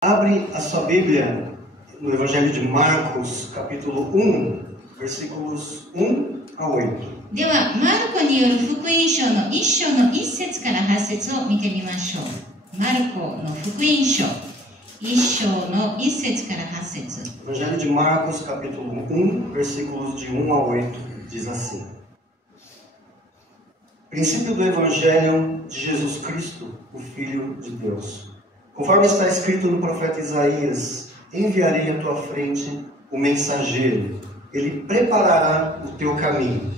Abre a sua Bíblia no Evangelho de Marcos, capítulo 1, versículos 1 a 8. では、マルコによる福音書の1章の1節から8節を見てみましょう。マルコの福音書1章の1節から8節。 Evangelho de Marcos, capítulo 1, versículos de 1 a 8, diz assim: Princípio do Evangelho de Jesus Cristo, o Filho de Deus. Conforme está escrito no profeta Isaías, enviarei à tua frente o mensageiro, ele preparará o teu caminho.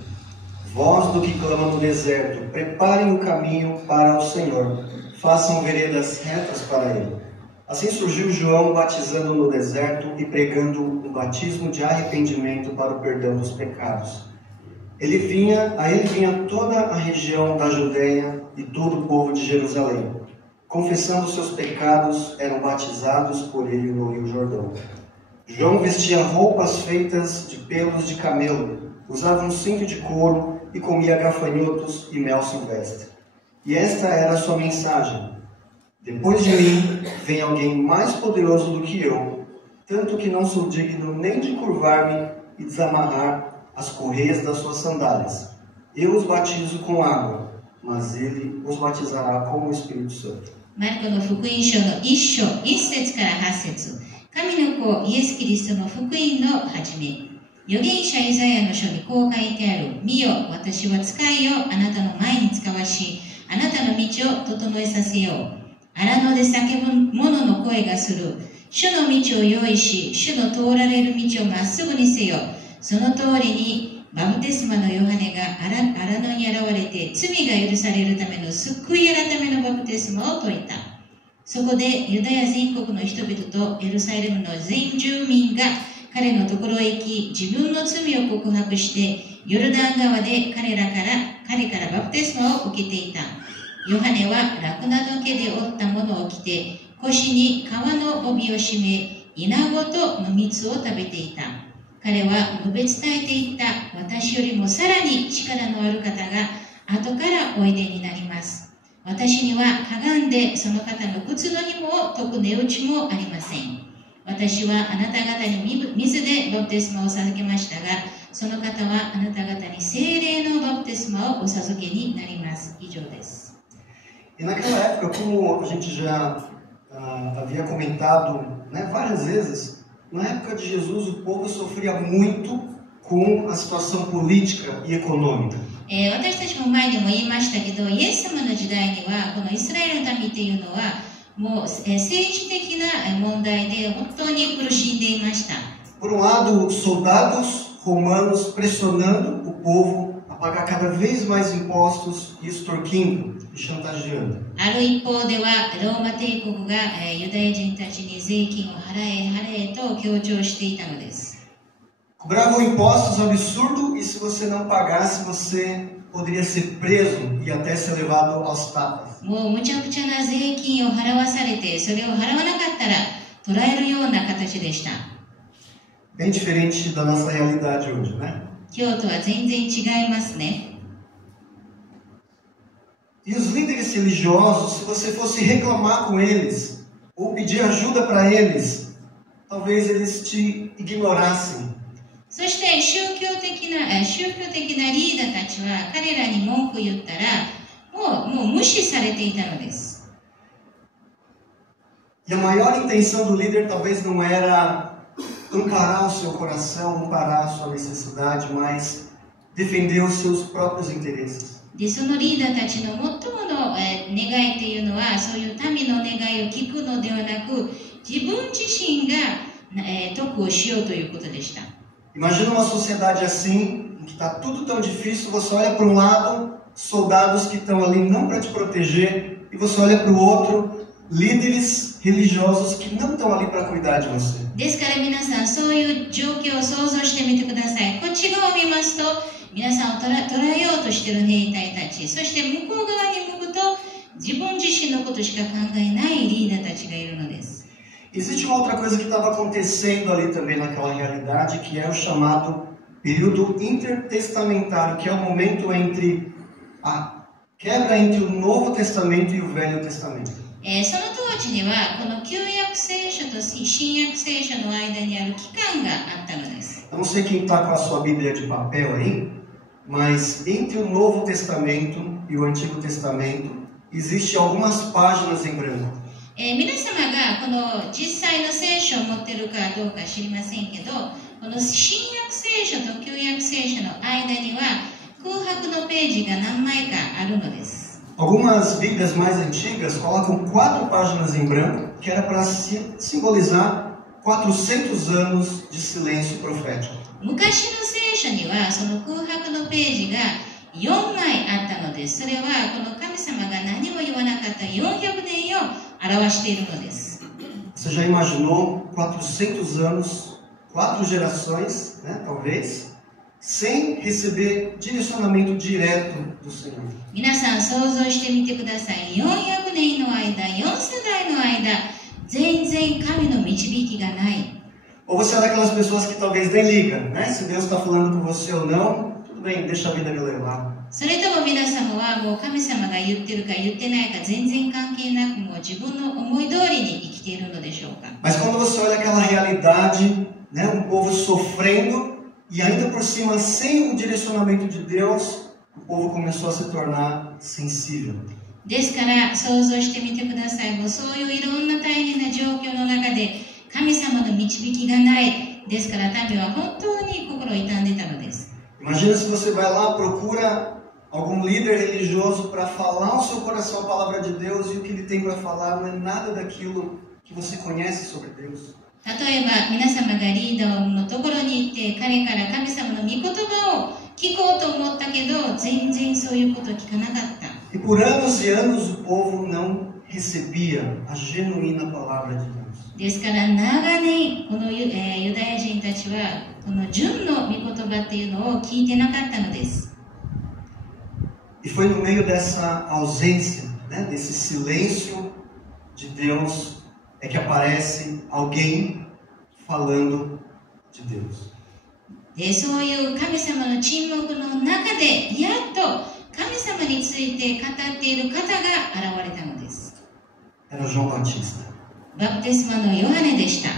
Voz do que clama no deserto, preparem o caminho para o Senhor, façam veredas retas para ele. Assim surgiu João batizando no deserto e pregando um batismo de arrependimento para o perdão dos pecados. A ele vinha toda a região da Judeia e todo o povo de Jerusalém. Confessando seus pecados, eram batizados por ele no Rio Jordão. João vestia roupas feitas de pelos de camelo, usava um cinto de couro e comia gafanhotos e mel silvestre. E esta era a sua mensagem: depois de mim vem alguém mais poderoso do que eu, tanto que não sou digno nem de curvar-me e desamarrar as correias das suas sandálias. Eu os batizo com água, mas ele os batizará com o Espírito Santo. マルコの福音書の1章1節から8節。神の子イエス・キリストの福音の始め。預言者イザヤの書にこう書いてある。見よ、私は使いをあなたの前に使わし、あなたの道を整えさせよう。荒野で叫ぶ者の声がする。主の道を用意し、主の通られる道をまっすぐにせよ。その通りに、バプテスマのヨハネが荒野に現れて罪が許されるための救い改めのバプテスマを説いた。そこでユダヤ全国の人々とエルサレムの全住民が彼のところへ行き、自分の罪を告白してヨルダン川で彼からバプテスマを受けていた。ヨハネはラクナの毛で織ったものを着て、腰に革の帯を締め、イナゴとの蜜を食べていた。彼は述べ伝えていった。私よりもさらに力のある方が後からおいでになります。私にはかがんでその方の靴の紐を解く値打ちもありません。私はあなた方に水でバプテスマを授けましたが、その方はあなた方に聖霊のバプテスマをお授けになります。以上です。E naquela época, como a gente já havia comentado, várias vezes, na época de Jesus o povo sofria muito com a situação política e econômica. 私たちも前でも言いましたけど、イエス様の時代にはこのイスラエルの民っていうのはもう政治的な問題で本当に苦しんでいました。Por lado, soldados romanos pressionando o povo a pagar cada vez mais impostos e extorquindo e chantageando. ある一方ではローマ帝国がユダヤ人たちに税金を払えと強調していたのです。Cobravam impostos absurdos e se você não pagasse, você poderia ser preso e até ser levado aos tapas. もうむちゃくちゃな税金を払わされて、それを払わなかったら捕らえるような形でした。Bem diferente da nossa realidade hoje, né? 今日とは全然違いますね。E os líderes religiosos, se você fosse reclamar com eles ou pedir ajuda para eles, talvez eles te ignorassem. そして宗教的なリーダーたちは彼らに文句を言ったらもう無視されていたのです。E a maior intenção do líder talvez não era amparar o seu coração, amparar a sua necessidade, mas defender os seus próprios interesses. でそのリーダーたちの最もの願いというのは、そういう民の願いを聞くのではなく、自分自身が得をしようということでした。Imagina uma sociedade assim, em que está tudo tão difícil, você olha para um lado, soldados que estão ali não para te proteger, e você olha para o outro, líderes religiosos que não estão ali para cuidar de você. ですから皆さん、そういう状況を想像してみてください。こっち側を見ますと、皆さんを捉えようとしている兵隊たち、そして向こう側に向くと、自分自身のことしか考えないリーダーたちがいるのです。Existe uma outra coisa que estava acontecendo ali também naquela realidade, que é o chamado período intertestamentário, que é o momento entre a quebra entre o Novo Testamento e o Velho Testamento. その当当時にはこの旧約聖書と新約聖書の間にある期間があったのです。 Eu não sei quem está com a sua Bíblia de papel aí, mas entre o Novo Testamento e o Antigo Testamento existem algumas páginas em branco. 皆様がこの実際の聖書を持っているかどうか知りませんけど、この新約聖書と旧約聖書の間には空白のページが何枚かあるのです。 Algumas Bíblias mais antigas colocam 4 páginas em branco, que era para simbolizar 400 anos de silêncio profético. 昔の聖書にはその空白のページが4枚あったのです。それはこの神様が何も言わなかった400年を表しているのです。 Você já imaginou 400 anos, 4 gerações, né, talvez, sem receber direcionamento direto do Senhor? 皆さん想像してみてください。400年の間、4世代の間、全然神の導きがない。 Ou você é daquelas pessoas que talvez nem liga, né? Se Deus está falando com você ou não, tudo bem, deixa a vida me levar. それとも皆様はもう神様が言ってるか言ってないか全然関係なくもう自分の思い通りに生きているのでしょうか。 Mas quando você olha aquela realidade, né, um povo sofrendo e ainda por cima sem o direcionamento de Deus, o povo começou a se tornar sensível. ですから想像してみてください。もうそういういろんな大変な状況の中で神様の導きがない。ですから民は本当に心を痛んでいたのです。 Imagina se você vai lá, procura algum líder religioso para falar ao seu coração a palavra de Deus e o que ele tem para falar não é nada daquilo que você conhece sobre Deus. 例えば皆様がリーダーのところに行って彼から神様の御言葉を聞こうと思ったけど全然そういうことを聞かなかった。 E por anos e anos o povo não recebia a genuína palavra de Deus. ですから長年このユダヤ人たちはこの純の御言葉っていうのを聞いてなかったのです。 E foi no meio dessa ausência, né, desse silêncio de Deus, é que aparece alguém falando de Deus. でそういう神様の沈黙の中でやっと神様について語っている方が現れたのです。 Era João Batista, バプテスマのヨハネでした。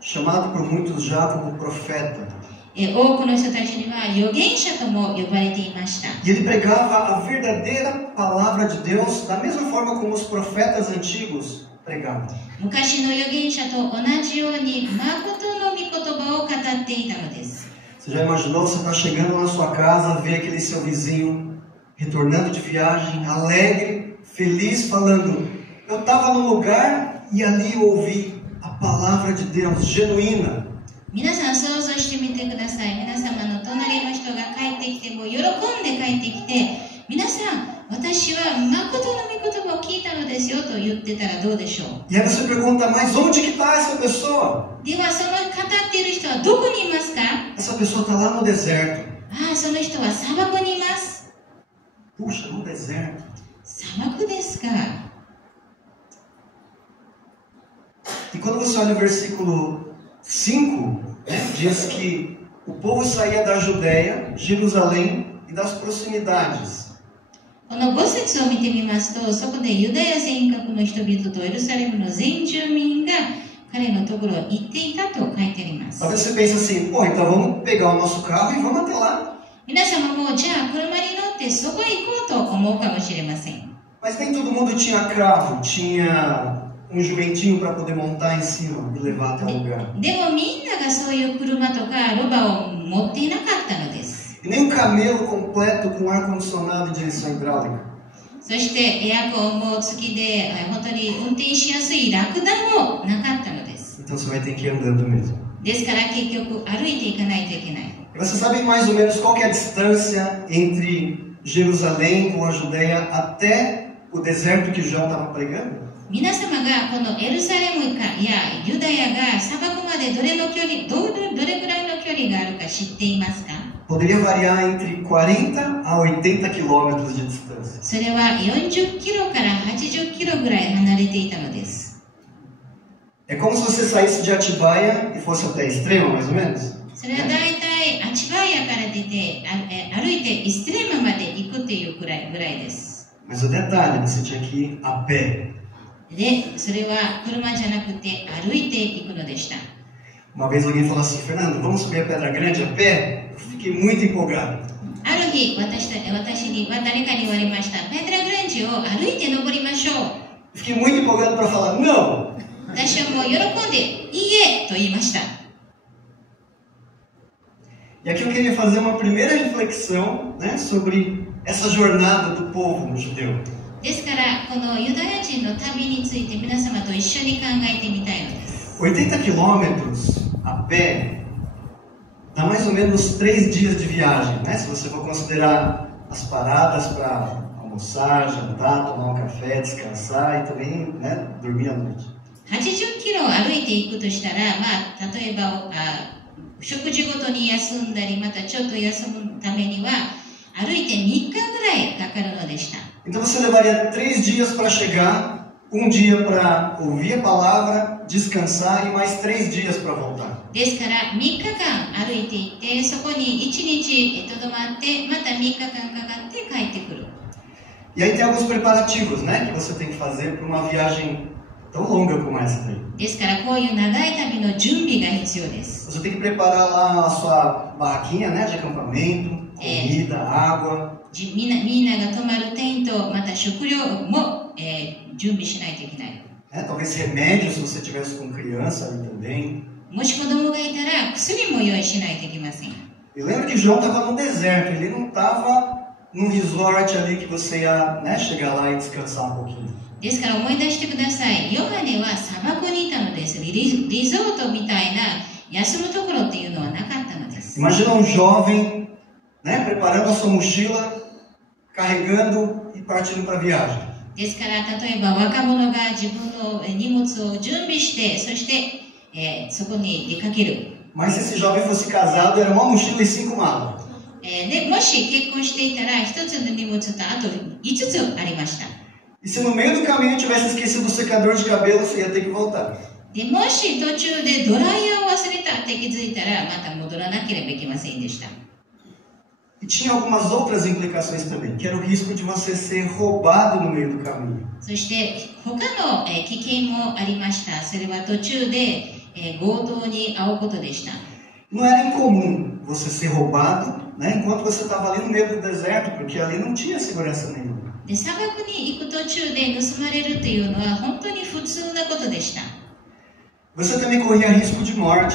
chamado por muitos já como profeta. 多くの人たちには預言者とも呼ばれていました。 E ele pregava a verdadeira palavra de Deus da mesma forma como os profetas antigos pregavam. 昔の預言者と同じように誠の御言葉を語っていたのです。 Você já imaginou, você está chegando na sua casa, vê aquele seu vizinho retornando de viagem, alegre, feliz, falando: eu estava no lugar e ali eu ouvi a palavra de Deus genuína. 皆さん想像してみてください。皆様の隣の人が帰ってきてもう喜んで帰ってきて、皆さん私は誠の御言葉を聞いたのですよと言ってたらどうでしょう。 E aí você pergunta: mas onde que está essa pessoa? ではその語っている人はどこにいますか？ Essa pessoa está lá no deserto. ああ、その人は砂漠にいます。 Puxa, no deserto. 砂漠ですか。 E quando você olha o versículo 5, né, diz que o povo saía da Judéia, Jerusalém e das proximidades. この5節を見てみますと、そこでユダヤ全国の人々とエルサレムの全住民が彼のところへ行っていたと書いてあります。 Talvez você pense assim: pô, então vamos pegar o nosso carro e vamos até lá. 皆様もじゃあ車に乗ってそこへ行こうと思うかもしれません。 Mas nem todo mundo tinha carro, tinha jumentinho para poder montar em cima e levar até o lugar. でもみんながそういう車とかロバを持っていなかったのです。 E nem um camelo completo com ar-condicionado e direção hidráulica. そしてエアコンも付きで本当に運転しやすいラクダもなかったのです。 Então você vai ter que ir andando mesmo. ですから結局歩いていかないといけない。 E você sabe mais ou menos qual que é a distância entre Jerusalém ou a Judéia até o deserto que João estava pregando? 皆様がこのエルサレムかやユダヤが砂漠までどれぐらいの距離があるか知っていますか？ Poderia variar entre 40 a 80 quilômetros de distância. それは40キロから80キロぐらい離れていたのです。 É como se você saísse de Atibaia e fosse até Extrema, mais ou menos. それはだいたいアチバイアから出て歩いてイストレマまで行くというぐらいです。 Mas o detalhe, você tinha que ir a pé. で、それは車じゃなくて歩いていくのでした。Uma vez alguém falou assim, Fernando, vamos subir a Pedra Grande a pé? Eu fiquei muito empolgado. ある日、私に誰かに言われました。ペトラグランジを歩いて登りましょう。Fiquei muito empolgado para falar, não! 私はもう喜んで、いいえと言いました。E aqui eu queria fazer uma primeira reflexão, né, sobre essa jornada do povo judeu. ですから、このユダヤ人の旅について皆様と一緒に考えてみたいのです。80 quilômetros a pé dá mais ou menos 3 dias de viagem, né? Se você for considerar as paradas para almoçar, jantar, tomar um café, descansar e também, né, dormir à noite. 80キロ歩いていくとしたら、例えば食事ごとに休んだり、またちょっと休むためには歩いて3日ぐらいかかるのでした。Então você levaria 3 dias para chegar, 1 dia para ouvir a palavra, descansar e mais 3 dias para voltar. ですから3日間歩いていって、そこに1日とどまって、また3日間かかって帰ってくる。E aí tem alguns preparativos, né, que você tem que fazer para uma viagem tão longa como essa daí. ですからこういう長い旅の準備が必要です。 Você tem que preparar lá a sua barraquinha, né, de acampamento, comida, água. みんなが泊まるテント、また食料も、準備しないといけない。Talvez remédios se você tivesse com criança ali também. もし子供がいたら薬も用意しないといけません。 Eu lembro que João estava no deserto, ele não estava num resort ali que você ia, né, chegar lá e descansar um pouquinho. ですから思い出してください。ヨハネは砂漠にいたのです。リゾートみたいな休むところっていうのはなかったのです。 Imagina um jovem, né, preparando a sua mochila, carregando e partindo para a viagem. ですから例えば若者が自分の荷物を準備して、そして、そこに出かける。 Mas se esse jovem fosse casado, era uma mochila e 5 malas. でもし結婚していたら一つの荷物とあと5つありました。 E se no meio do caminho tivesse esquecido o secador de cabelo, você ia ter que voltar. でもし途中でドライヤーを忘れたって気づいたらまた戻らなければいけませんでした。 E tinha algumas outras implicações também, que era o risco de você ser roubado no meio do caminho. そして他の危険もありました。それは途中で強盗に遭うことでした。 Não era incomum você ser roubado, né, enquanto você estava ali no meio do deserto, porque ali não tinha segurança nenhuma. で砂漠に行く途中で盗まれるというのは本当に普通なことでした。 Você também corria risco de morte.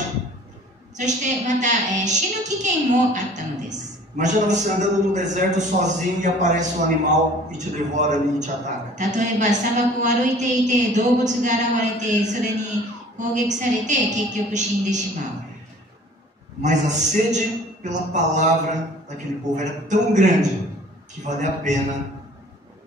そしてまた、死ぬ危険もあったのです。 Imagina você andando no deserto sozinho e aparece um animal e te devora ali e te ataca. 例えば砂漠を歩いていて動物が現れてそれに攻撃されて結局死んでしまう。 Mas a sede pela palavra daquele povo era tão grande que valia a pena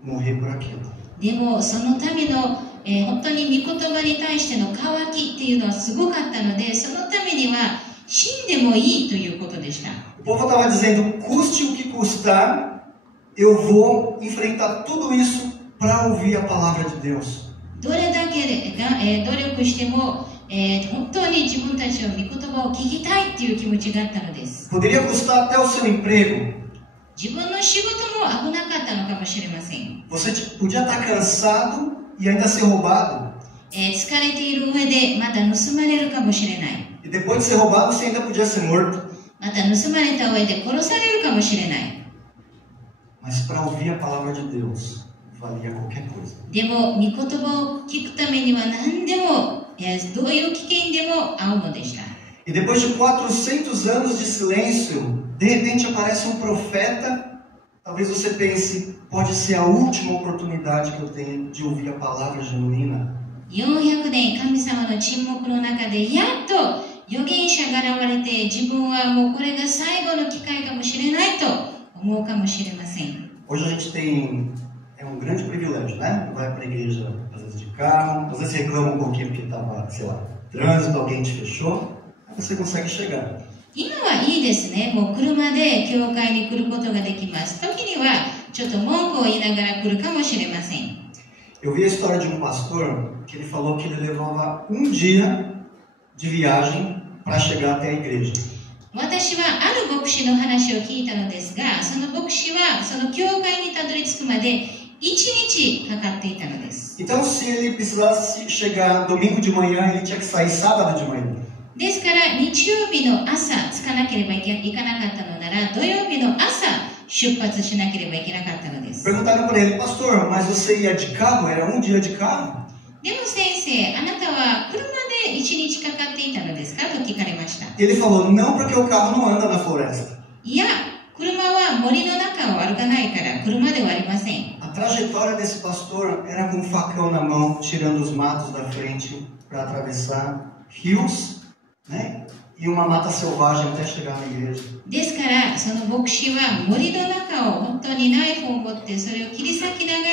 morrer por aquilo. でもそのための、本当に御言葉に対しての渇きっていうのはすごかったので、そのためには死んでもいいということでした。 O povo estava dizendo, custe o que custar, eu vou enfrentar tudo isso para ouvir a palavra de Deus. どれだけ努力しても、本当に自分たちの御言葉を聞きたいっていう気持ちがあったのです。 Poderia custar até o seu emprego. 自分の仕事も危なかったのかもしれません。 Você podia estar cansado e ainda ser roubado. 疲れている上でまた盗まれるかもしれない。 E depois de ser roubado, você ainda podia ser morto. また盗まれた上で殺されるかもしれない。 Mas para ouvir a palavra de Deus, valia qualquer coisa. でも、御言葉を聞くためには何でも、どういう危険でも合うのでした。 E depois de 400 anos de silêncio, de repente aparece um profeta. Talvez você pense, pode ser a última oportunidade que eu tenho de ouvir a palavra genuína. 400年神様の沈黙の中でやっと預言者が現れて、自分はもうこれが最後の機会かもしれないと思うかもしれません。 Hoje a gente tem grande privilégio, né? Vai para a igreja às vezes de carro, às vezes reclama um pouquinho porque estava, sei lá, trânsito, alguém te fechou, aí você consegue chegar. 今はいいですね。もう車で教会に来ることができます。時にはちょっと文句を言いながら来るかもしれません。 Eu vi a história de um pastor que ele falou que ele levava um dia de viagem para chegar até a igreja. 私はある牧師の話を聞いたのですが、その牧師はその教会にたどり着くまで日かかっていたのです。 Então, se ele precisasse chegar domingo de manhã, ele tinha que sair sábado de manhã. ですから日曜日の朝着かなければいかなかったのなら、土曜日の朝出発しなければいけなかったのです。 Perguntaram para ele, pastor, mas você ia de carro? Era um dia de carro? でも先生、あなたは車で1日かかっていたのですかと聞かれました。 Ele falou, não, porque o carro não anda na floresta. いや、車は森の中を歩かないから車ではありません。 A trajetória desse pastor era com um facão na mão, tirando os matos da frente para atravessar rios, né? E uma mata selvagem até chegar na igreja. ですから、その牧師は森の中を本当にナイフを持ってそれを切り裂きながら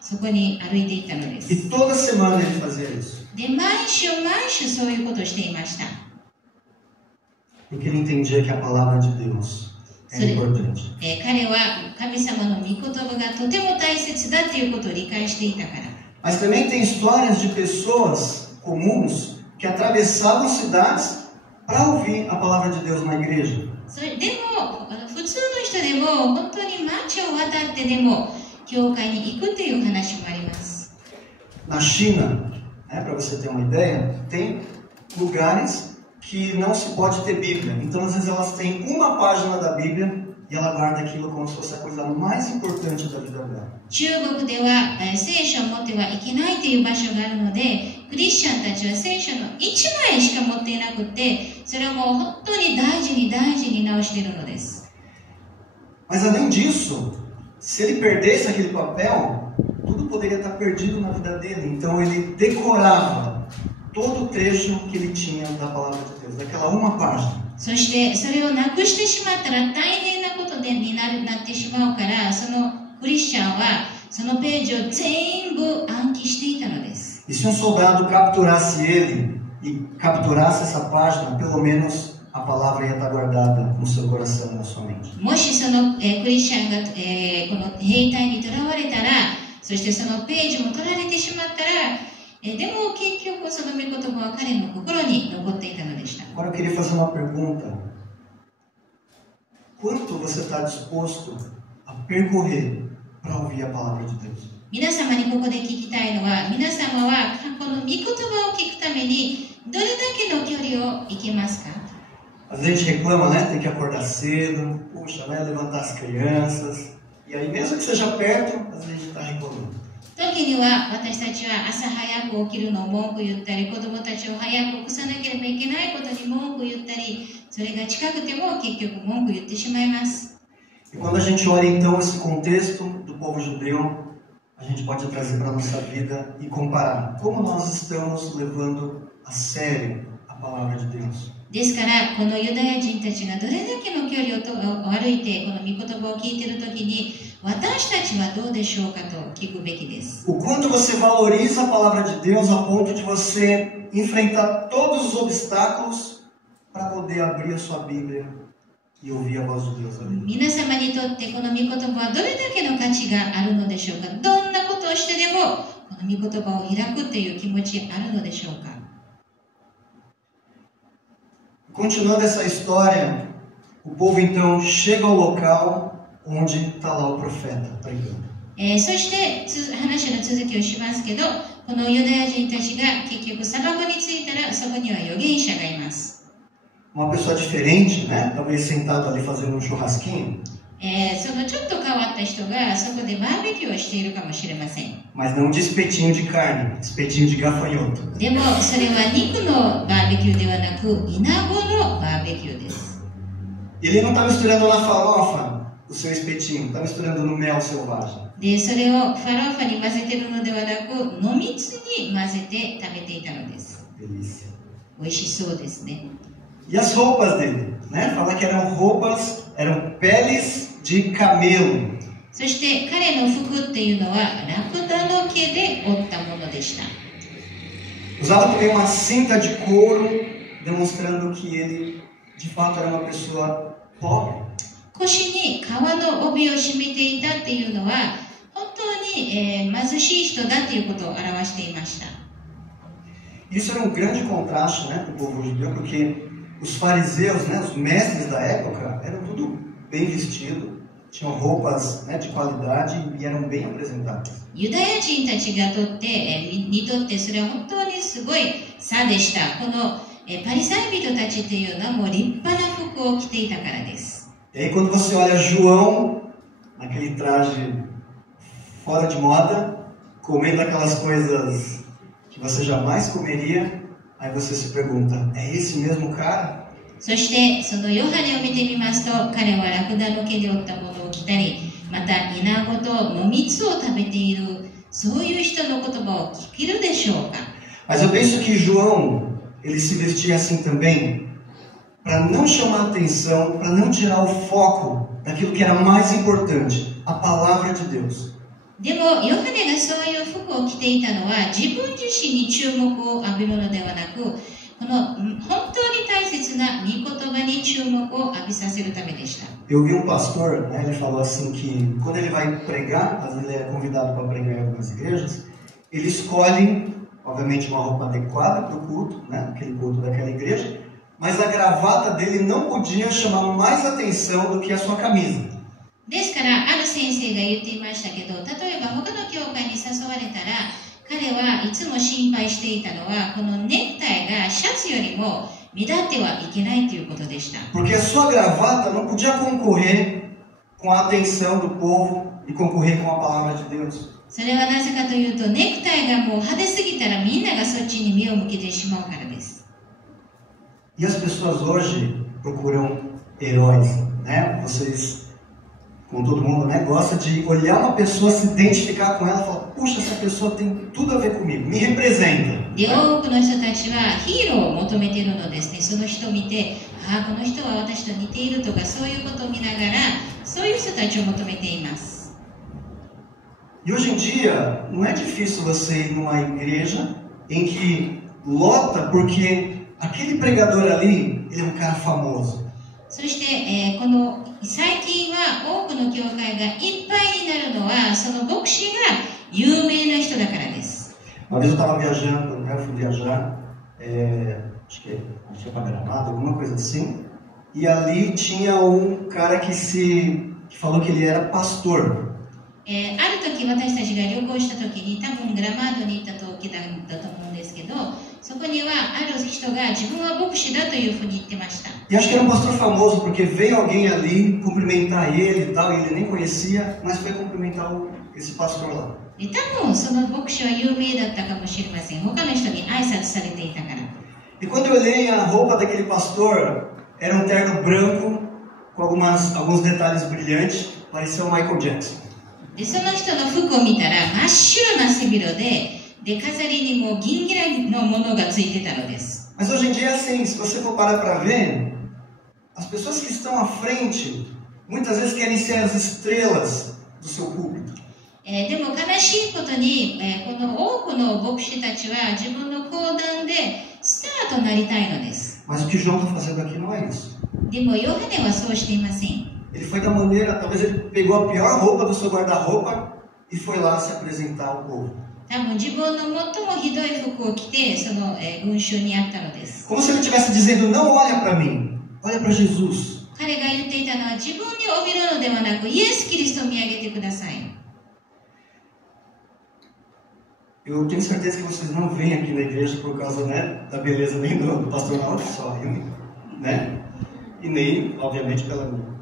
そこに歩いていったのです。 E toda semana ele fazia isso. で、毎週そういうことをしていました。 Porque ele entendia que a palavra de Deus é importante. 彼は神様の御言葉がとても大切だということを理解していたから。 Mas também tem histórias de pessoas comuns que atravessavam cidades para ouvir a palavra de Deus na igreja. それでも普通の人でも本当に街を渡ってでも教会に行くという話もあります。 Na China, para você ter uma ideia, tem lugares que não se pode ter Bíblia. Então, às vezes, elas têm uma página da Bíblia e ela guarda aquilo como se fosse a coisa mais importante da vida dela. 中国では聖書を持ってはいけないという場所があるので、クリスチャンたちは聖書の1枚しか持っていなくて、それをもう本当に大事に直しているのです。 Mas, além disso, se ele perdesse aquele papel, tudo poderia estar perdido na vida dele. Então, ele decorava todo o trecho que ele tinha da palavra de Deus, daquela uma página. そしてそれをなくしてしまったら大変なことになってしまうから、そのクリスチャンはそのページを全部暗記していたのです。 E se um soldado capturasse ele e capturasse essa página, pelo menos a palavra ia estar guardada no seu coração e na sua mente. もしそのクリスチャンがこの兵隊に囚われたら、そしてそのページも取られてしまったら、でも結局その御言葉は彼の心に残っていたのでした。 Agora eu queria fazer uma pergunta. Quanto você está disposto a percorrer para ouvir a palavra de Deus? 皆様にここで聞きたいのは、皆様はこの御言葉を聞くためにどれだけの距離を行けますか？ Às vezes a gente reclama, né? Tem que acordar cedo, puxa, né? Levantar as crianças. E aí, mesmo que seja perto, às vezes a gente está reclamando. 時には私たちは朝早く起きるのを文句言ったり、子供たちを早く起こさなければいけないことに文句言ったり、それが近くても結局文句言ってしまいます。 E quando a gente olha então esse contexto do povo judeu, a gente pode trazer para a nossa vida e comparar como nós estamos levando a sério a palavra de Deus. ですから、このユダヤ人たちがどれだけの距離を歩いてこの御言葉を聞いているときに、私たちはどうでしょうかと聞くべきです。 O quanto você valoriza a palavra de Deus a ponto de você enfrentar todos os obstáculos para poder abrir a sua Bíblia e ouvir a voz de Deus ali. 皆様にとってこの御言葉はどれだけの価値があるのでしょうか。どんなことをしてでもこの御言葉を開くという気持ちあるのでしょうか。 Continuando essa história, o povo então chega ao local onde está lá o profeta pregando. そして話の続きをしますけど、このユダヤ人たちが結局砂漠に着いたらそこには預言者がいます。 Uma pessoa diferente, né? Talvez sentado ali fazendo um churrasquinho. そのちょっと変わった人がそこでバーベキューをしているかもしれません。 Mas não de espetinho de carne, espetinho de gafanhoto. でもそれは肉のバーベキューではなく、イナゴのバーベキューです。 Ele não está misturando na farofa o seu espetinho, está misturando no mel selvagem. で、それをファローファに混ぜているのではなく、野蜜に混ぜて食べていたのです。 Delícia. 美味しそうですね。 E as roupas dele, né? Fala que eram roupas, eram peles de camelo. そして彼の服っていうのはラクダの毛で織ったものでした。 Usava também uma cinta de couro, demonstrando que ele, de fato, era uma pessoa pobre. 腰に革の帯を締めていたっていうのは本当に、貧しい人だということを表していました。 Isso era um grande contraste, né, para o povo judeu, porque os fariseus, né, os mestres da época, eram tudo bem vestidos, tinham roupas, né, de qualidade e eram bem apresentadas. ユダヤ人たちにとってそれは本当にすごい差でした。このパリサイ人たちというのはもう立派な服を着ていたからです。E aí quando você olha João, naquele traje fora de moda, comendo aquelas coisas que você jamais comeria, aí você se pergunta, é esse mesmo cara? そしてそのヨハネを見てみますと、彼はラクダの毛で織ったものを着たり、またイナゴと野蜜を食べている、そういう人の言葉を聞けるでしょうか。 Mas eu penso que João, ele se vestia assim também, para não chamar atenção, para não tirar o foco daquilo que era mais importante, a palavra de Deus. でもヨハネがそういう服を着ていたのは自分自身に注目を浴びるのではなく、この本当に大切な御言葉に注目を浴びさせるためでした。 Eu vi um pastor, né, ele falou assim que quando ele vai pregar, às vezes ele é convidado para pregar em algumas igrejas, ele escolhe, obviamente, uma roupa adequada para o culto, né, aquele culto daquela igreja, mas a gravata dele não podia chamar mais atenção do que a sua camisa. ですから、ある先生が言っていましたけど、例えば他の教会に誘われたら、彼はいつも心配していたのは、このネクタイがシャツよりも目立ってはいけないということでした。 Porque a sua gravata não podia concorrer com a atenção do povo e concorrer com a palavra de Deus. それはなぜかというと、ネクタイがもう派手すぎたらみんながそっちに目を向けてしまうからです。 E as pessoas hoje procuram heróis, né? Vocês, como todo mundo, né, gosta de olhar uma pessoa, se identificar com ela e falar, puxa, essa pessoa tem tudo a ver comigo, me representa. で、多くの人たちはヒーローを求めているのですね。その人を見て、ああ、この人は私と似ているとか、そういうことを見ながら、そういう人たちを求めています。 E hoje em dia, não é difícil você ir numa igreja em que lota porque aquele pregador ali, ele é um cara famoso. そして、この最近は多くの教会がいっぱいになるのは、その牧師が有名な人だからです。 Uma vez eu estava viajando, né, eu fui viajar, acho que para Gramado, alguma coisa assim, e ali tinha um cara que falou que ele era pastor. ある時私たちが旅行した時に、多分グラマードに行った時だと思うんですけど、そこにはある人が自分は牧師だというふうに言ってました。 E acho que era um pastor famoso porque veio alguém ali cumprimentar ele e tal, e ele nem conhecia, mas foi cumprimentar esse pastor lá. で、多分その牧師は有名だったかもしれません。他の人に挨拶されていたから。 E quando eu olhei a roupa daquele pastor, era um terno branco com alguns detalhes brilhantes, parecia o Michael Jackson. で、その人の服を見たら真っ白な背広で、飾りにも銀ギラのものがついてたのです。 Mas hoje em dia é assim, se você for parar para ver, as pessoas que estão à frente, muitas vezes querem ser as estrelas do seu púlpito. でも悲しいことに、この多くの牧師たちは自分の講談でスターとなりたいのです。 Mas o que João está fazendo aqui não é isso. でもヨハネはそうしていません。 Ele foi da maneira, talvez ele pegou a pior roupa do seu guarda-roupa e foi lá se apresentar ao povo. 多分自分の最もひどい服を着てその群衆にあったのです。 Como se ele estivesse dizendo, não olha para mim, olha para Jesus. 彼が言っていたのは自分に怯びるのではなく、イエス・キリストを見上げてください。 Eu tenho certeza que vocês não vêm aqui na igreja por causa, né, da beleza nem do pastor Naoki só, né? E nem, obviamente, pela minha.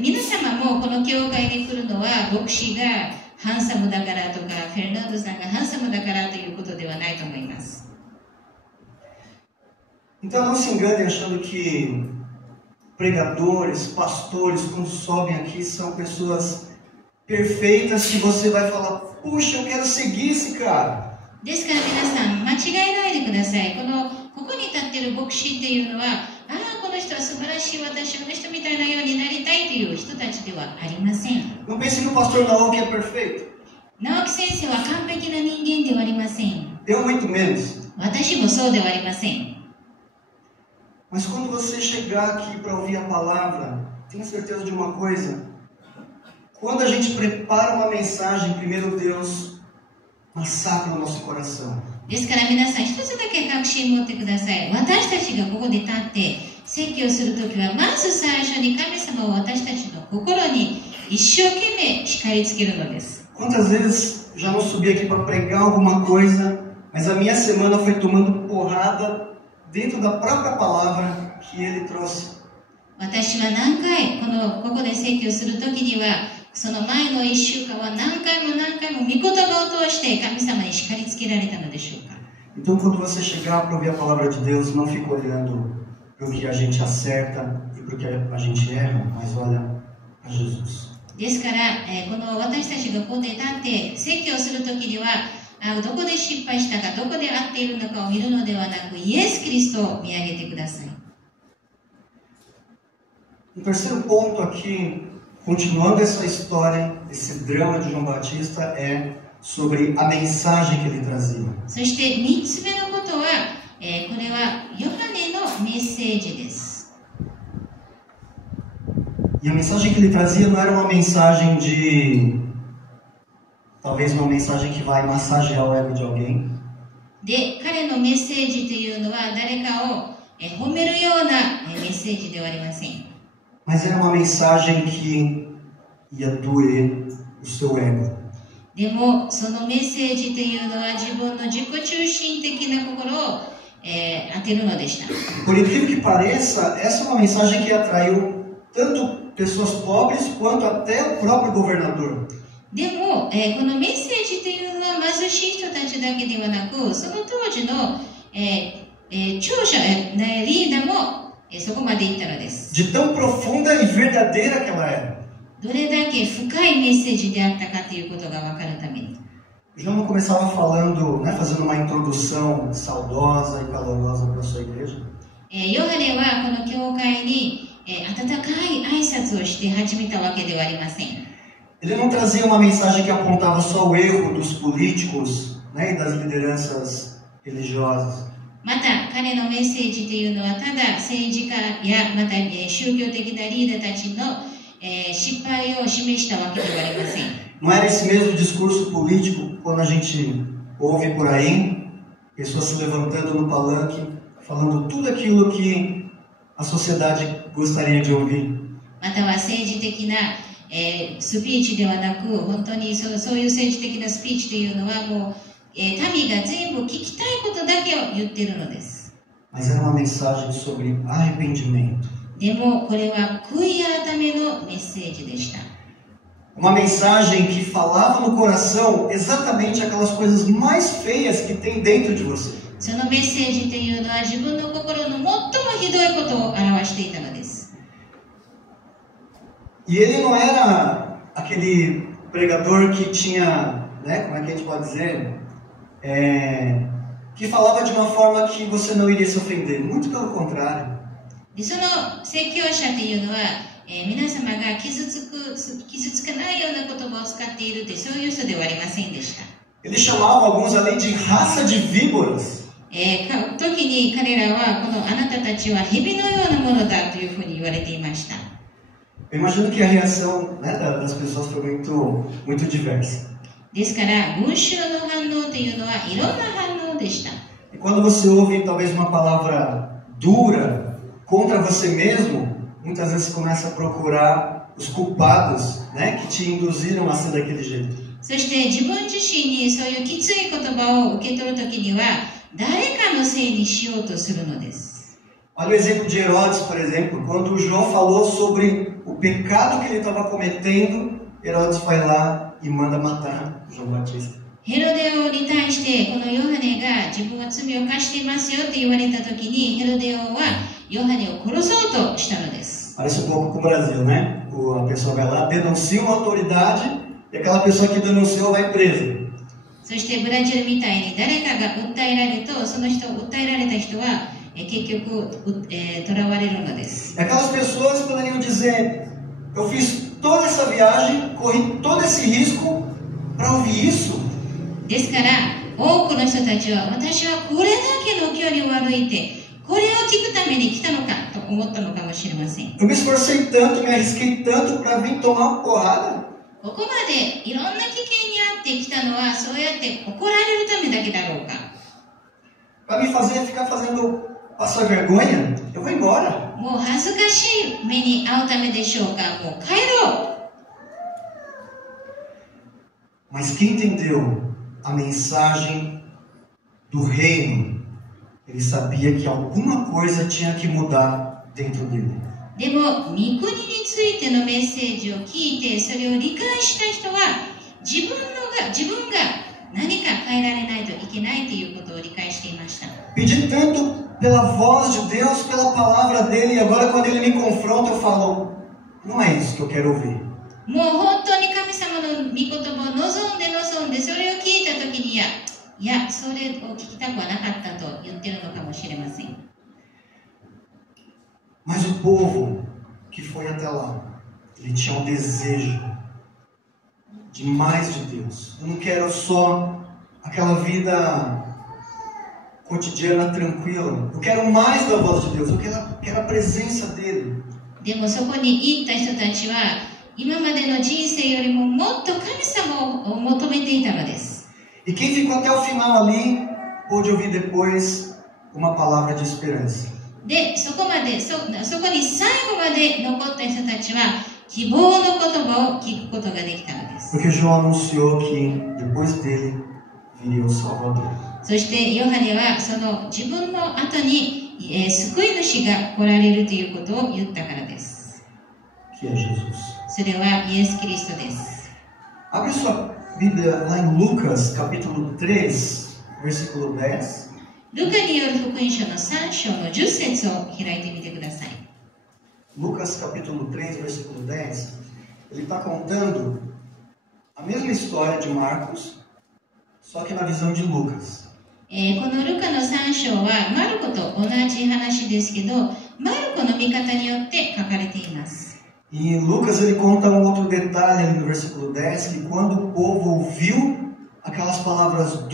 皆様もこの教会に来るのは牧師がハンサムだからとか、フェルナンドさんがハンサムだからということではないと思います。 Então não se enganem achando que pregadores, pastores, quando sobem aqui, são pessoas perfeitas que você vai falar, puxa, eu quero seguir esse cara. ですから皆さん間違えないでください。ここに立っている牧師っていうのは、この人は素晴らしい、私はこの人みたいなようになりたいという人たちではありません。 Não pense que o pastor Naoki é perfeito. 直樹先生は完璧な人間ではありません。 Eu muito menos. 私もそうではありません。 Mas quando você chegar aqui para ouvir a palavra, tenha certeza de uma coisa. Quando a gente prepara uma mensagem, primeiro Deus massacra o nosso coração. ですから皆さん一つだけ確信持ってください。私たちがここで立って説教するときは、まず最初に神様を私たちの心に一生懸命叱りつけるのです。 Quantas vezes já não subi aqui para pregar alguma coisa, mas a minha semana foi tomando porrada dentro da própria palavra que ele trouxe. 私は何回ここで説教するときには、その前の1週間は何回も御言葉を通して神様に叱りつけられたのでしょうか。 Então, quando você chegar para ouvir a palavra de Deus, não fica olhando para o que a gente acerta e para o que a gente erra, mas olha para Jesus. ですから、この私たちがここで立って説教するときには、どこで失敗したか、どこで合っているのかを見るのではなく、イエス・キリストを見上げてください。 O terceiro ponto aqui, continuando essa história, esse drama de João Batista, é sobre a mensagem que ele trazia. そして3つ目のことは、これはヨハネのメッセージです。 E a mensagem que ele trazia não era uma mensagem de... talvez uma mensagem que vai massagear o ego de alguém. で、彼のメッセージというのは誰かを褒めるようなメッセージではありません。 Mas era uma mensagem que ia doer o seu ego. でも、そのメッセージというのは自分の自己中心的な心を当てるのでした。 Por incrível que pareça, essa é uma mensagem que atraiu tanto pessoas pobres quanto até o próprio governador. でも、このメッセージというのは貧しい人たちだけではなく、その当時の、長者、リーダーもそこまで言ったのです。 De tão profunda e verdadeira que ela era. どれだけ深いメッセージであったかということが分かるために。 João começava falando, né, fazendo uma introdução saudosa e calorosa para a sua igreja. ヨハネはこの教会に温かい挨拶をして始めたわけではありません。 Ele não trazia uma mensagem que apontava só o erro dos políticos, né, e das lideranças religiosas. また彼のメッセージというのはただ政治家やまた宗教的なリーダーたちの失敗を示したわけではありません。 Não era esse mesmo discurso político quando a gente ouve por aí pessoas se levantando no palanque, falando tudo aquilo que a sociedade gostaria de ouvir. または政治的なスピーチではなく、本当にそういう政治的なスピーチというのはもう民が全部聞きたいことだけを言っているのです。 Mas era uma mensagem sobre arrependimento. でもこれは悔い改めのメッセージでした。 Uma mensagem que falava no coração exatamente aquelas coisas mais feias que tem dentro de você. そのメッセージというのは自分の心の最もひどいことを表していたのです。 E ele não era aquele pregador que tinha, né, como é que a gente pode dizer, que falava de uma forma que você não iria se ofender. Muito pelo contrário. でその説教者というのは、皆様が傷つかないような言葉を使っているというそういう人ではありませんでした。 Ele chamava alguns ali de raça de víboras. 時に彼らはこのあなたたちは蛇のようなものだというふうに言われていました。 Eu imagino que a reação, né, das pessoas foi muito diversa. ですから群衆の反応というのはいろんな反応でした。 E quando você ouve talvez uma palavra dura contra você mesmo, muitas vezes você começa a procurar os culpados, né, que te induziram a ser daquele jeito. そして自分自身にそういうきつい言葉を受け取るときには誰かのせいにしようとするのです。 Olha o exemplo de Herodes, por exemplo. Quando João falou sobre o pecado que ele estava cometendo, Herodes vai lá e manda matar João Batista. ヘロデオに対してこのヨハネが自分は罪を犯していますよと言われたときにヘロデオはヨハネを殺そうとしたのです。 Parece pouco com o Brasil, né? A pessoa vai lá, denuncia uma autoridade e aquela pessoa que denunciou vai presa. そしてブラジルみたいに誰かが訴えられるとその人を訴えられた人は結局囚われるのです。 Aquelas pessoas poderiam dizer: eu fiz toda essa viagem, corri todo esse risco para ouvir isso. ですから多くの人たちは私はこれだけの距離を歩いてこれを聞くために来たのかと思ったのかもしれません。 Eu me esforcei tanto, me arrisquei tanto para vir tomar uma porrada. ここまでいろんな危険にあってきたのはそうやって怒られるためだけだろうか。 Para me fazer ficar fazendo passar vergonha, eu vou embora. もう恥ずかしい目に遭うためでしょうか。もう帰ろう。Mas quem entendeu a mensagem do reino, ele sabia que alguma coisa tinha que mudar dentro dele. でも、御国についてのメッセージを聞いて、それを理解した人は、自分が何か変えられないといけないということを理解していました。Pedi tanto pela voz de Deus, pela palavra dele, e agora quando ele me confronta, eu falo, não é isso que eu quero ouvir. もう本当に神様の御言葉を望んで、それを聞いたときに、いや、それを聞きたくはなかったと言ってるのかもしれません。Mas o povo que foi até lá, ele tinha um desejo de mais de Deus. Eu não quero só aquela vida cotidiana tranquila. Eu quero mais da voz de Deus. Eu quero a presença dele. でもそこに行った人たちは今までの人生よりももっと神様を求めていたのです。E quem ficou até o final ali pôde ouvir depois uma palavra de esperança. で、そこに最後まで残った人たちは希望の言葉を聞くことができたのです。Porque João anunciou que depois dele viria o Salvador. そしてヨハネはその自分の後に救い主が来られるということを言ったからです。Que é Jesus. それはイエス・キリストです。 Abre sua Bíblia lá em Lucas, capítulo 3, versículo 10. ルカによる福音書の3章の10節を開いてみてください。 Lucas, capítulo 3, versículo 10. Ele está contando a mesma história de Marcos, só que na visão de Lucas. このルカの3章はマルコと同じ話ですけど、マルコの見方によって書かれています。 E em Lucas ele conta um outro detalhe ali no versículo 10, que quando o povo ouviu aquelas palavras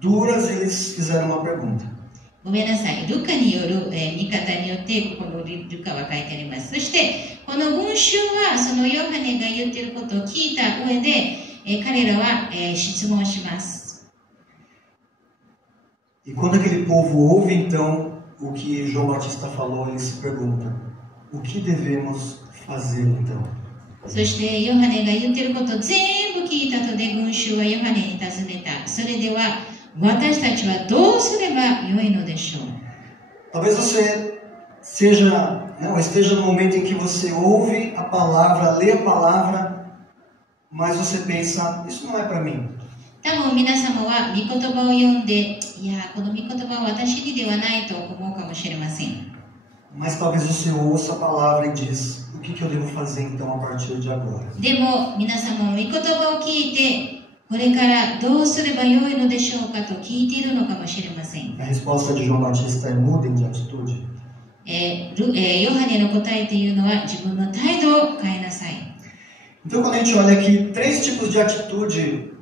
duras, eles fizeram uma pergunta. ごめんなさい。ルカによる、見方によってこのルカは書いてあります。そしてこの群衆はそのヨハネが言っていることを聞いた上で、彼らは、質問します。 E quando aquele povo ouve então o que João Batista falou, ele se pergunta: o que devemos fazer então? そしてヨハネが言っていることを全部聞いたとで群衆はヨハネに尋ねた。それでは私たちはどうすればよいのでしょう。 Talvez você esteja no momento em que você ouve a palavra, lê a palavra, mas você pensa: isso não é para mim. 多分皆様は御言葉を読んで、いや、この御言葉は私にではないと思うかもしれません。 Mas talvez você ouça a palavra e diz: o que eu devo fazer então a partir de agora? でも皆様も御言葉を聞いて、これからどうすればよいのでしょうかと聞いているのかもしれません。 A resposta de João Batista é: mudem de atitude. ヨハネの答えというのは自分の態度を変えなさい。 Então, quando a gente olha aqui, 3 tipos de atitude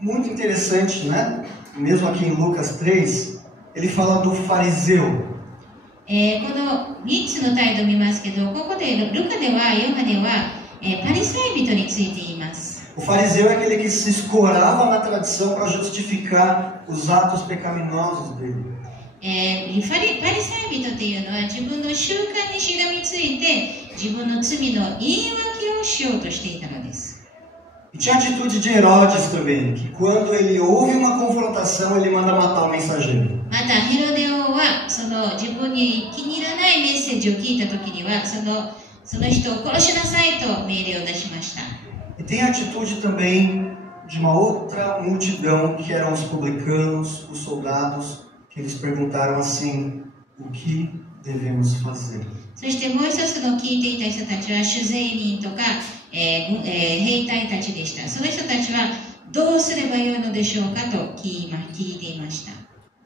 muito interessante, né? Mesmo aqui em Lucas 3, ele fala do fariseu. この3つの態度を見ますけど、ここでルカではヨハネは、パリサイ人について言います。 O fariseu é aquele que se escorava na tradição para justificar os atos pecaminosos dele. パリサイ人というのは自分の習慣にしがみついて自分の罪の言い訳をしようとしていたのです。 E tinha a atitude de Herodes também, que quando ele ouve uma confrontação, ele manda matar o mensageiro. またヘロデ王はその自分に気に入らないメッセージを聞いた時にはその人を殺しなさいと命令を出しました。 E tem a atitude também de uma outra multidão, que eram os publicanos, os soldados, que eles perguntaram assim: o que devemos fazer? そしてもう一つの聞いていた人たちは主税人とか、兵隊たちでした。その人たちはどうすればよいのでしょうかと聞いていました。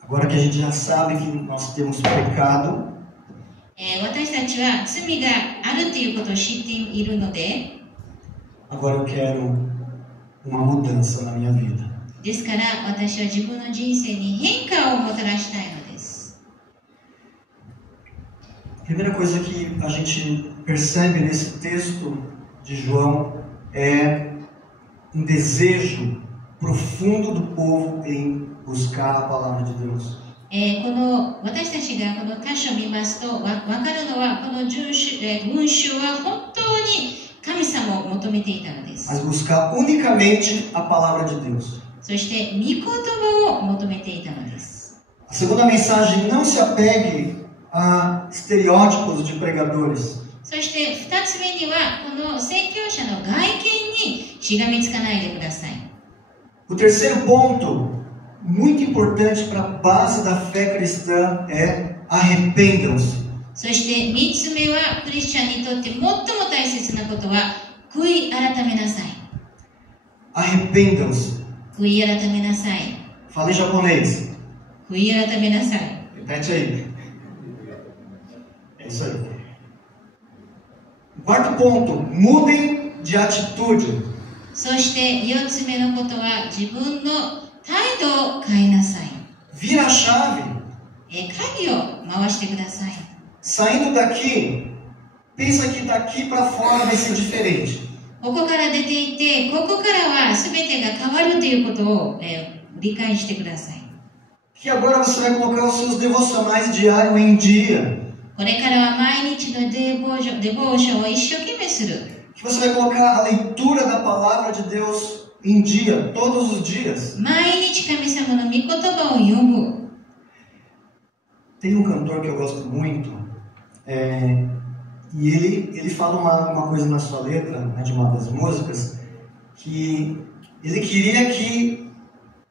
Agora que a gente já sabe que nós temos pecado, 私たちは罪があるということを知っているので、 agora eu quero uma mudança na minha vida. ですから私は自分の人生に変化をもたらしたいのです。 A primeira coisa que a gente percebe nesse texto de João é um desejo profundo do povo em buscar a palavra de Deus. この私たちがこの箇所を見ますと分かるのはこの群衆は本当に神様を求求めていたのです。 mas buscar unicamente a palavra de Deus. そして御言葉を求めていたのです。 A segunda mensagem: não se apegue a estereótipos de pregadores. そして2つ目には、この宣教者の外見にしがみつかないでください。 O terceiro ponto, muito importante para a base da fé cristã, é arrependam-se. そして3つ目は、クリスチャンにとって最も大切なことは、悔い改めなさい。 Arrependam-se. 悔い改めなさい。 Fala em japonês. 悔い改めなさい。 Repete aí. É isso aí. Quarto ponto, mudem de atitude. そして4つ目のことは、自分の態度を変えなさい。 Vira a chave. 鍵を回してください。 Saindo daqui, pensa que daqui para fora vai ser diferente. ここから出ていて、ここからは全てが変わるということを、理解してください。 Que agora você vai colocar os seus devocionais diários em dia. これからは毎日のデボーションを一生懸命する。 Que você vai colocar a leitura da palavra de Deus em dia, todos os dias. 毎日神様の御言葉を読む。 Tem um cantor que eu gosto muito, e ele fala uma coisa na sua letra, né, de uma das músicas, que ele queria que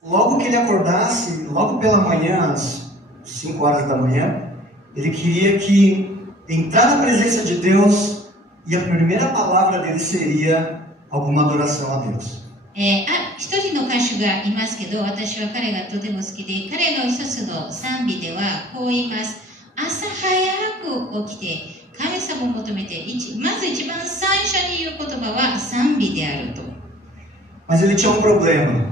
logo que ele acordasse, logo pela manhã, às 5 horas da manhã, ele queria que entrar na presença de Deus e a primeira palavra dele seria alguma adoração a Deus. 一人の歌手がいますけど、私は彼がとても好きで、彼の一つの賛美ではこう言います。朝早く起きて神様を求めて、まず一番最初に言う言葉は賛美であると。 Mas ele tinha um problema.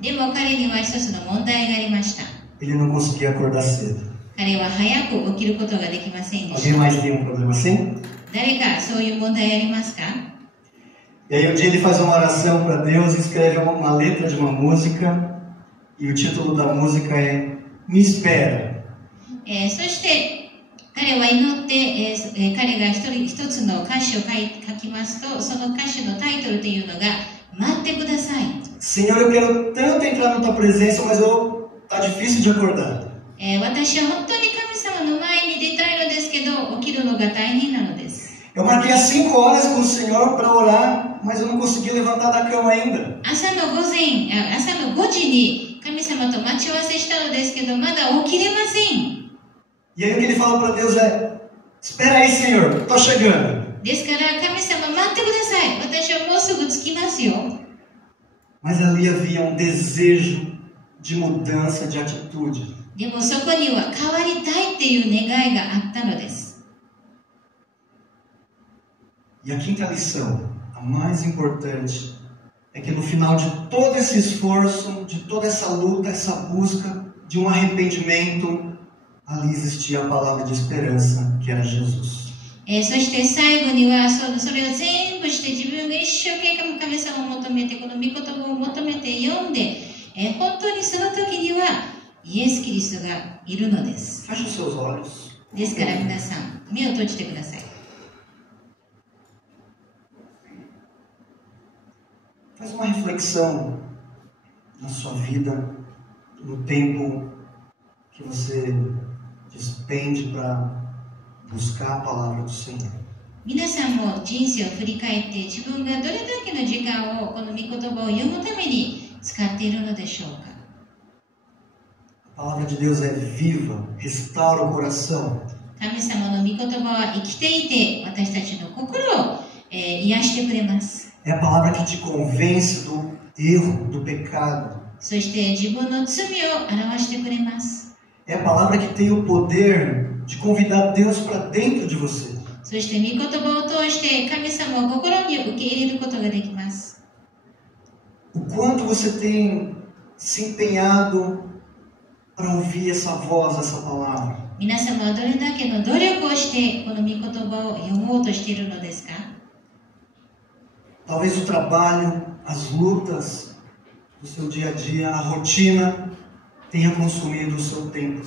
でも彼には一つの問題がありました。 Ele não conseguia acordar cedo. 彼は早く起きることができませんでし Alguém た。 mais tem um problema assim? 誰かそういう問題ありますか？ E aí um dia ele faz uma oração para Deus, escreve uma letra de uma música, e o título da música é Me Espera. そして彼は祈って、彼が一つの歌詞を書きますと、その歌詞のタイトルというのが待ってください。 Senhor, eu quero tanto entrar na tua presença, mas tá difícil de acordar. 私は本当に神様の前に出たいのですけど、起きるのが大変なのです。 Eu marquei as 5 horas com o Senhor para orar, mas eu não consegui levantar da cama ainda. 朝の5時に神様と待ち合わせしたのですけど、まだ起きれません。 E aí o que ele fala para Deus é: Espera aí, Senhor, tô chegando. ですから神様待ってください。私はもうすぐ着きますよ。 Mas ali havia um desejo de mudança de atitude. でもそこには変わりたいっていう願いがあったのです。 E a quinta lição, a mais importante, é que no final de todo esse esforço, de toda essa luta, essa busca de um arrependimento, ali existia a palavra de esperança, que era Jesus. そして最後にはそれを全部して自分が一生懸命神様を求めて、この御言葉を求めて読んで、本当にその時にはイエス・キリストがいるのです。 Feche os seus olhos. ですから皆さん、目を閉じてください。 Faz uma reflexão na sua vida, no tempo que você despende para buscar a palavra do Senhor. 皆さんも人生を振り返って自分がどれだけの時間をこの御言葉を読むために使っているのでしょうか。 A palavra de Deus é viva, restaura o coração. 神様の御言葉は生きていて私たちの心を、癒してくれます。 É a palavra que te convence do erro, do pecado. そして自分の罪を表してくれます。 É a palavra que tem o poder de convidar Deus para dentro de você. そして御言葉を通して神様を心に受け入れることができます。 O quanto você tem se empenhado para ouvir essa voz, essa palavra. 皆様はどれだけの努力をしてこの御言葉を読もうとしているのですか？ Talvez o trabalho, as lutas do seu dia a dia, a rotina tenha consumido o seu tempo.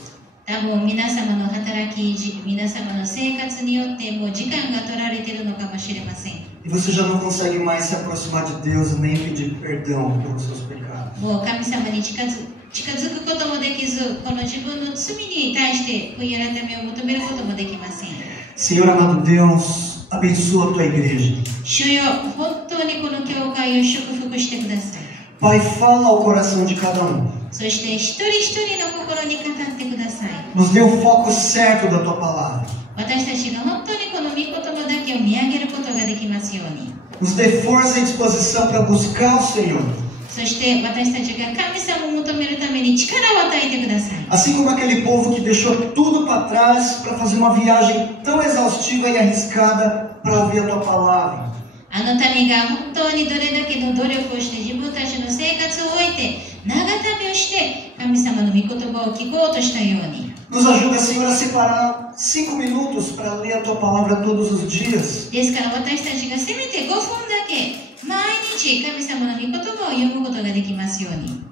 多分皆様の働き、皆様の生活によってもう時間が取られているのかもしれません。 E você já não consegue mais se aproximar de Deus e nem pedir perdão pelos seus pecados. もう神様に近づくこともできず、この自分の罪に対して悔い改めを求めることもできません。 Senhor amado Deus, abençoa a tua igreja. 主よ、本当にこの教会を祝福してください。 Pai, fala ao coração de cada um. そして一人一人の心に語ってください。 Nos dê o foco certo da tua palavra. 私たちが本当にこの御言葉だけを見上げることができますように。 Nos dê força e disposição para buscar o Senhor. そして私たちが神様を求めるために力を与えてください。 Assim como aquele povo que deixou tudo para trás para fazer uma viagem tão exaustiva e arriscada para ouvir a tua palavra. あの民が本当にどれだけの努力をして自分たちの生活を置いて長旅をして神様の御言葉を聞こうとしたように。 Nos ajuda, Senhor, a separar 5 minutos para ler a tua palavra todos os dias. ですから私たちがせめて5分だけ毎日神様の御言葉を読むことができますように。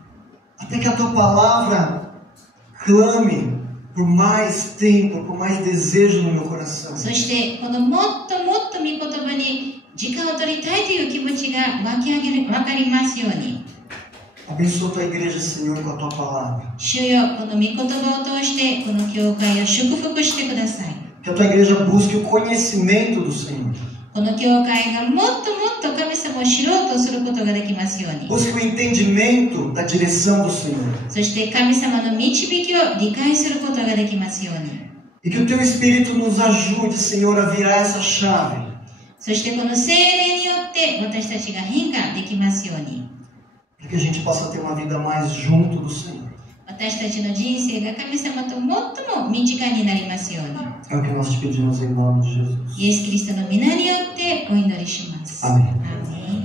Até que a tua palavra clame por mais tempo, por mais desejo no meu coração. そしてこのもっともっと御言葉に時間を取りたいという気持ちが湧かりますように。 Abençoa tua igreja, Senhor, com a tua palavra. 主よ、この御言葉を通してこの教会を祝福してください。 Que a tua igreja busque o conhecimento do Senhor. この教会がもっともっと神様を知ろうとすることができますように。 Busque o entendimento da direção do Senhor. そして神様の導きを理解することができますように。 E que o teu Espírito nos ajude, Senhor, a virar essa chave. そしてこの聖霊によって私たちが変化できますように。 Para que a gente possa ter uma vida mais junto do Senhor. 私たちの人生が神様と最も身近になりますように。 É o que nós te pedimos em nome de Jesus. イエス・キリストの皆によってお祈りします。 Amém. アーメン。